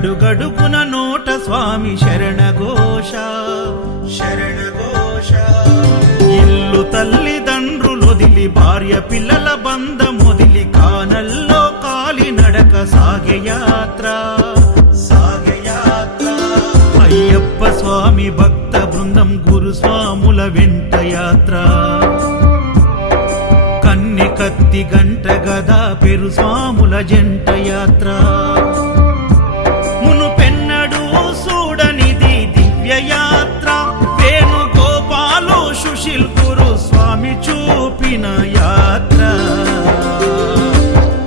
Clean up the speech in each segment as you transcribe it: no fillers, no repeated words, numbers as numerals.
అడుగడుగున నోట స్వామి శరణఘోష శరణఘోష. ఇల్లు తల్లిదండ్రులొదిలి భార్య పిల్లల బంధమొదిలి కానల్లో కాలినడక సాగే యాత్ర సాగే యాత్ర. అయ్యప్ప స్వామి భక్త బృందం గురుస్వాముల వెంట యాత్ర. కన్నె కత్తి గంట గదా పెరు స్వాముల జంట యాత్ర. మునుపెన్నడూ చూడనిది దివ్య యాత్ర. వేణుగోపాలు సుశీల్ గురు స్వామి చూపిన యాత్ర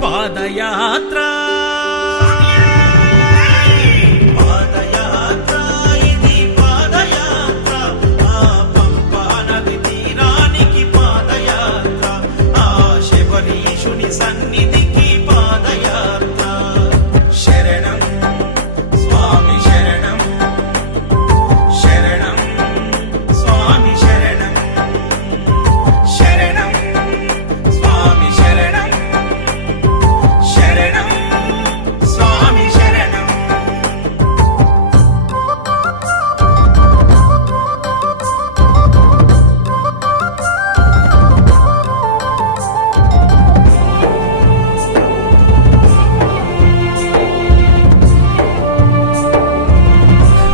పాదయాత్ర. సన్నిధికి పాదయాత్ర. శరణం స్వామి శరణం శరణం స్వామి శరణం శరణం స్వామి శరణం శరణం స్వామి శరణం.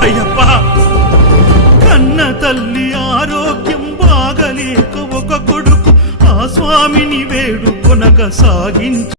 అయ్యప్ప కన్న తల్లి ఆరోగ్యం బాగలేక ఒక కొడుకు ఆ స్వామిని వేడుకొనగా సాగించు.